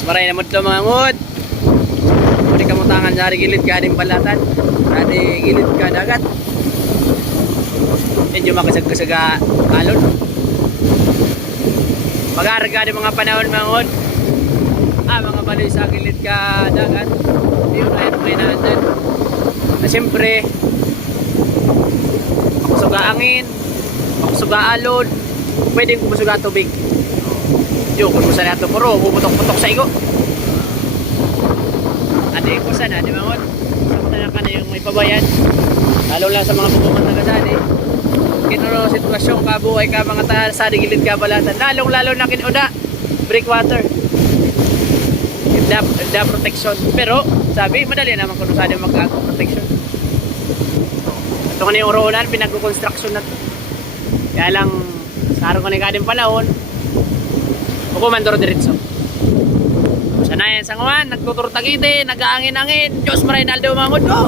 Maray na mo ito mga ngod. Hindi ka mutangan dari gilid ka din balatan. Dari gilid ka dagat. Medyo makasag-kasaga alon. Pag-aaraga din mga panahon mga ngod. Mga baloy sa gilid ka dagat. Yun ay may naandan. Na siyempre, makusuga angin, makusuga alon, pwedeng kumusuga tubig. Yo, kung saan nato puro, puputok-putok sa igo. Ate, kung saan na, di ba ngon? Samantala ka na yung may pabayan. Lalo lang sa mga pupuman na kasali. Kinulo sitwasyon ka, buhay ka, mga tahan sa gilid ka balatan. Lalong-lalo na kinuda, breakwater. The protection. Pero, sabi, madali naman kung saan yung mag-protection. Ito ka na yung roonan, pinag-construction na ito. Kaya lang, sa araw ka na yung panahon, hukuman duro diretso. Sanayan sa ngawan, nagtuturtagite, nag-aangin-angin. Diyos maray na aldaw mga ngod ko.